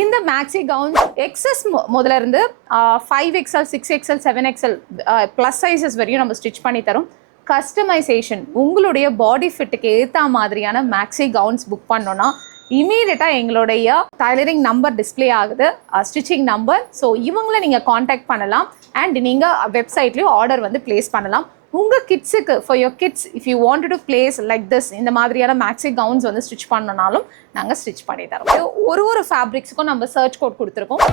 இந்த maxi gown excess முதல்ல இருந்து 5XL 6XL 7XL plus sizes வரையும் நம்ம ஸ்டிச் பண்ணி தரோம். கஸ்டமைசேஷன் உங்களுடைய பாடி ஃபிட்டுக்கு ஏற்ற மாதிரியான மேக்ஸி கவுன்ஸ் புக் பண்ணோன்னா இமீடியட்டாக எங்களுடைய டைலரிங் நம்பர் டிஸ்பிளே ஆகுது, ஸ்டிச்சிங் நம்பர். ஸோ இவங்கள நீங்கள் காண்டாக்ட் பண்ணலாம் அண்ட் நீங்கள் வெப்சைட்லேயும் ஆர்டர் வந்து பிளேஸ் பண்ணலாம். உங்கள் கிட்ஸுக்கு for your kids if you want to place like this இந்த மாதிரியான மேக்ஸி கவுன்ஸ் வந்து ஸ்டிச் பண்ணனாலும் நாங்கள் ஸ்டிச் பண்ணி தரோம். ஒரு ஃபேப்ரிக்ஸுக்கும் நம்ம சர்ச் கோட் கொடுத்துருக்கோம்.